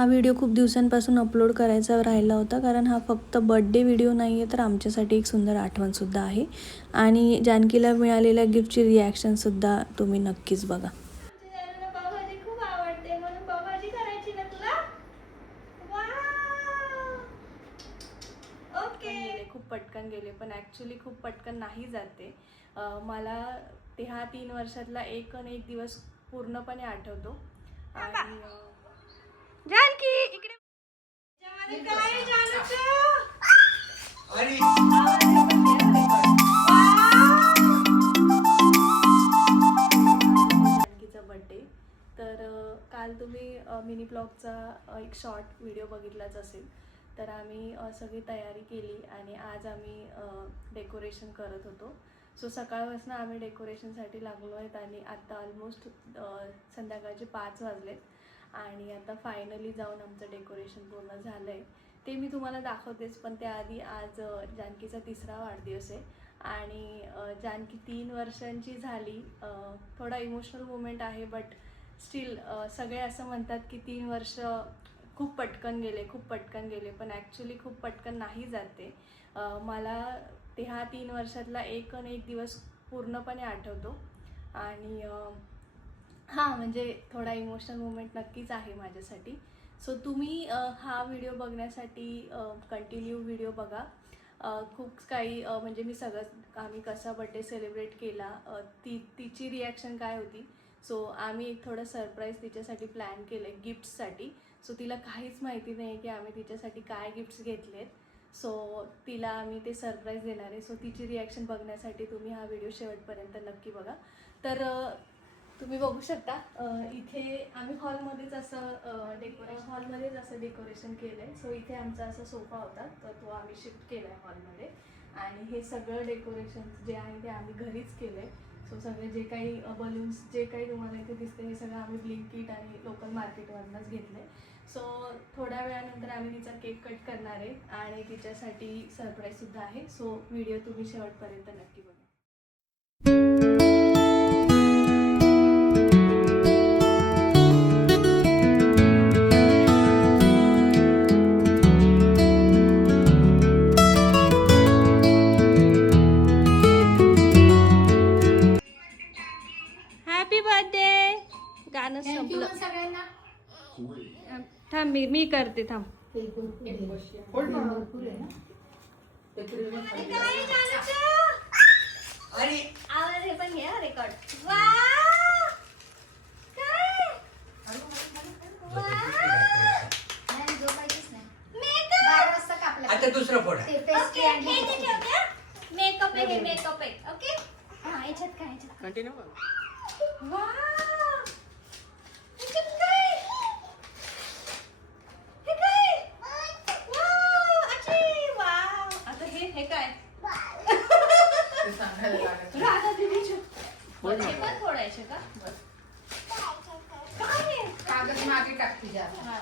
हा व्हिडिओ खूप दिवसांपासून अपलोड करायचा राहिला होता, कारण हा फक्त बर्थडे व्हिडिओ नाही आहे, तर आमच्यासाठी एक सुंदर आठवणसुद्धा आहे. आणि जानकीला मिळालेल्या गिफ्टची रिॲक्शनसुद्धा तुम्ही नक्कीच बघा. पावभाजी खूप आवडते म्हणून पावभाजी करायची ना तुला. ओके. खूप पटकन गेले, पण ॲक्च्युली खूप पटकन नाही जाते. मला ते हा 3 वर्षातला एक दिवस पूर्णपणे आठवतो. आणि जानकी इकडे काय जानूचं जानकीचा बर्थडे. तर काल तुम्ही मिनी ब्लॉगचा एक शॉर्ट व्हिडिओ बघितलाच असेल. तर आम्ही सगळी तयारी केली आणि आज आम्ही डेकोरेशन करत होतो. सो सकाळपासून आम्ही डेकोरेशनसाठी लागलो आहेत आणि आता ऑलमोस्ट संध्याकाळचे 5 वाजलेत आणि आता फायनली जाऊन आमचं डेकोरेशन पूर्ण झालं आहे. ते मी तुम्हाला दाखवतेच, पण त्याआधी आज जानकीचा 3रा वाढदिवस आहे आणि जानकी 3 वर्षांची झाली. थोडा इमोशनल मोमेंट आहे, बट स्टील सगळे असं म्हणतात की 3 वर्ष खूप पटकन गेले, पण ॲक्च्युली खूप पटकन नाही जाते. मला ते हा 3 वर्षातला एक दिवस पूर्णपणे आठवतो. आणि हां, म्हणजे थोडा इमोशनल मोमेंट नक्कीच आहे माझ्यासाठी. सो तुम्ही हा व्हिडिओ बघण्यासाठी कंटिन्यू व्हिडिओ बघा. खूप काही म्हणजे मी आम्ही कसा बड्डे सेलिब्रेट केला, तिची रिॲक्शन काय होती. सो आम्ही एक थोडं सरप्राईज तिच्यासाठी प्लॅन केलं आहे गिफ्ट्ससाठी. सो तिला काहीच माहिती नाही की आम्ही तिच्यासाठी काय गिफ्ट्स घेतलेत. सो तिला आम्ही ते सरप्राईज देणार आहे. सो तिची रिॲक्शन बघण्यासाठी तुम्ही हा व्हिडिओ शेवटपर्यंत नक्की बघा. तर तुम्ही बघू शकता इथे आम्ही हॉलमध्येच असं डेकोरेशन केलं आहे. सो इथे आमचा असा सोफा होता, तर तो आम्ही शिफ्ट केला आहे हॉलमध्ये. आणि हे सगळं डेकोरेशन जे आहे ते आम्ही घरीच केलं आहे. सो सगळे जे काही बलून्स जे काही तुम्हाला इथे दिसते हे सगळं आम्ही ब्लिंकिट आणि लोकल मार्केटमधूनच घेतलं आहे. सो थोड्या वेळानंतर आम्ही तिचा केक कट करणार आहे आणि तिच्यासाठी सरप्राईजसुद्धा आहे. सो व्हिडिओ तुम्ही शेवटपर्यंत नक्की बघा. Happy birthday. गाणं संपलं. थांब मी करते थांब. आवाज हे पण घ्या रेकॉर्ड. आता दुसरा फोड मेकअप आहे, मेकअप आहे. ओके. हा याच्यात काय कंटिन्यू आता हे काय बोल हे पण फोडायचे का? काय कागद मागे टाकते जरा. हा.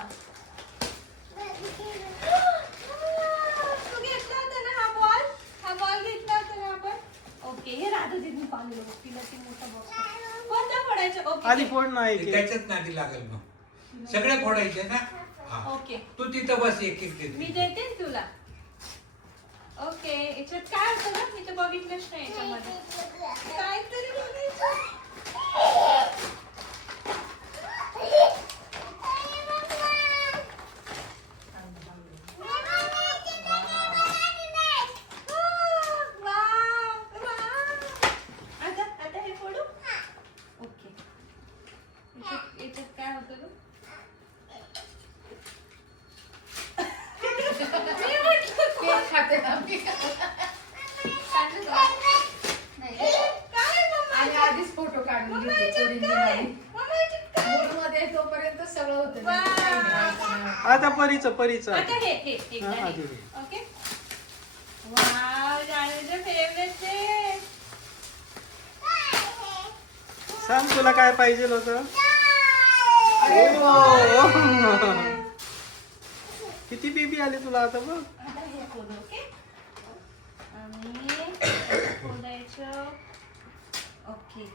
तू घेतला होता ना हा बॉल घेतला होता ना आपण. ओके, हे राधा दीदी पाहिलं बघ, तिला ती मोठा बॉक्स कोणता फोडायचा. आधी ओके फोड नाही त्याच्यात नादी लागेल मग सगळे फोडायचे ना. हा. ओके, तू तिथं बस एक एक मी देते. देते ना तुला. ओके, याच्यात काय होतं ना, मी तर बघितलंच नाही याच्यामध्ये काहीतरी बघायचं. आता हे फोडू. ओके, याच्यात काय होतं गं? केक खाते आम्ही. आणि आधीच फोटो काढून घेतो. मूडमध्ये तोपर्यंत सगळं होतं. आता परीचं आता हे हा, आधी हे. ओके. वाव, जानूचं फेवरेट आहे. सांग तुला काय पाहिजे होतं. किती बेबी आले तुला आता बघ. आता हे फोडू. ओके, आणि फोडायचं. ओके,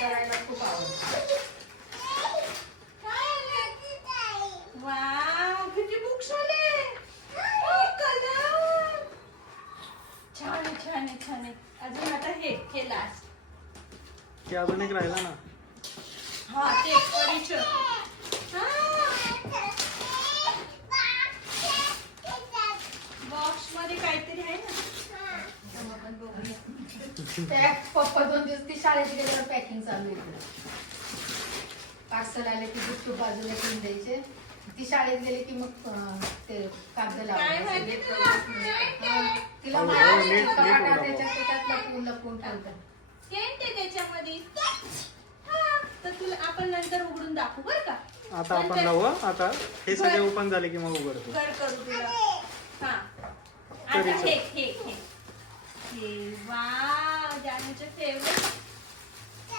करायला खूप की अजून एक राहिला ना. हा ते परीचं. बॉक्स मध्ये काहीतरी आहे ना. आपण बघूया. त्या पप्पा 2 दिवस ती शाळेत गेल्यावर पॅकिंग चालू आहे. पार्सल आले की गुपचूप बाजूला ठेवून द्यायचे. ती शाळेत गेले की मग ते कागद काय माहिती तुला? लावायचे. तिला हो, माहिती नीट- नीट कपाटात बोला. त्याच्यात लपून लपून ठेवतात. स्केंट आहे त्याच्यामध्ये. हा, तर तुला आपण नंतर उघडून दाखवू बरं का. आता आपण लावू हं. आता हे सगळे ओपन झाले की मग उघडतो. घर करू तुला. हा आता परीचं. हे वाव जानूचे फेवरेट.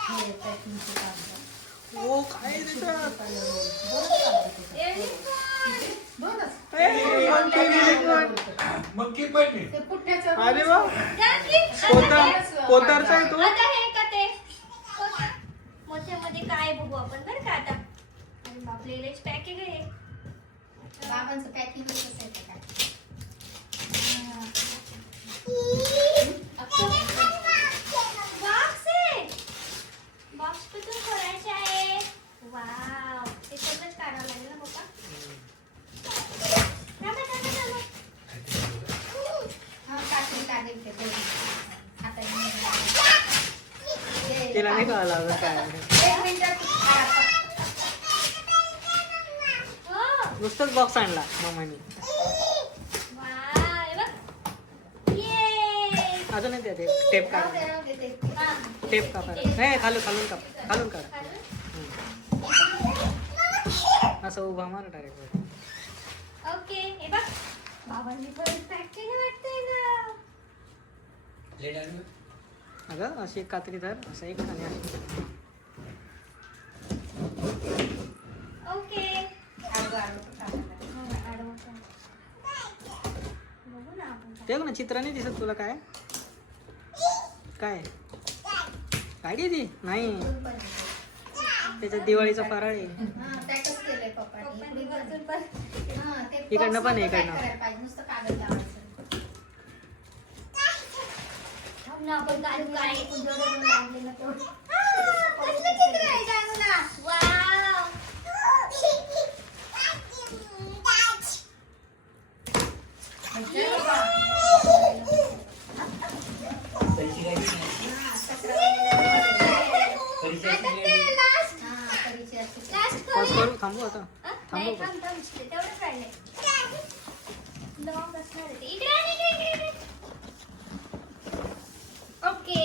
हे पॅकिंगचे कागद. ओ काय आहे त्याच्यात? बरंच. ए, monkey unicorn. मक्की पण ते पुठ्ठ्याचं अरे वा कोतारचा आहे तो. आता हे का ते मोठ्यामध्ये काय बघू आपण बरं का आता. अरे बापरे लयच पॅकिंग आहे. बाबांचं पॅकिंग कसं आहे ते काय? बॉक्स आहे. बॉक्स कुठून खोलायचे आहे. वाव ते सगळंच काढावं लागेल ना पप्पा. थांबा. हा काठी लागेल ते तेवढी. हाताने तिला नाही कळलं अजून काय आहे. 1 मिनिट. हो. नुसतंच बॉक्स आणला मामाने. वाव हे बघ. ये. अजून एक द्या ते टेप काढा. हा. टेप कापा. नाही खालून कापा. खालून काढा. असं उभा मार डायरेक्ट. ओके हे बघ बाबांनी परत पॅक केलं वाटतंय ना. लेट आलं. अगं अशी एक कात्री धर. असं एक आणि अशी. ओके आडवं टाकायला. बघू ना आपण ते बघ ना चित्र नाही दिसत तुला काय काय गाडी ती नाही त्याच्यात दिवाळीचा फराळ आहे. हा पॅकच केलंय पप्पाने. पप्पांनी इकडून वरतून पण. पण हा, ते इकडनं box पण मध्ये इकडनं. pack करायला पाहिजे. नुसतं कागद लावायचं. थांब ना आपण काढू काय जेवढं लागले ना तेवढं. कसलं चित्र आहे जानू ना. वाव म्हणजे बघा. पैसे काय घेतले? हा, चक्रवाली. पैसे आता असले ते की- लास्ट हा, परीचे असते. लास्ट पॉज करूया. करू थांबू आता. नाही थांबू का? थांब तेवढंच राहिलंय. लॉंग असणार आहे ते. इकडे आण, इकडे. ओके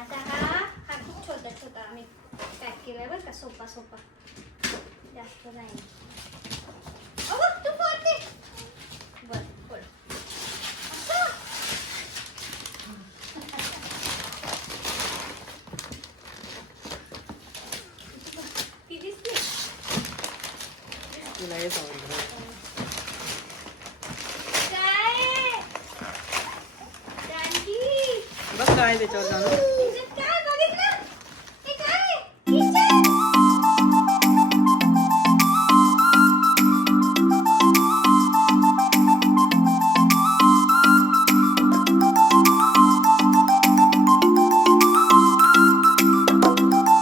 आता हा खूप छोटा आम्ही पॅक केलाय बरं का. सोपा जास्त नाही. अगं तू फोडते. बरं फोड. असं. ती दिसते. तुला हेच आवडलं. काय जानकी. बघ काय त्याच्यावर जाणून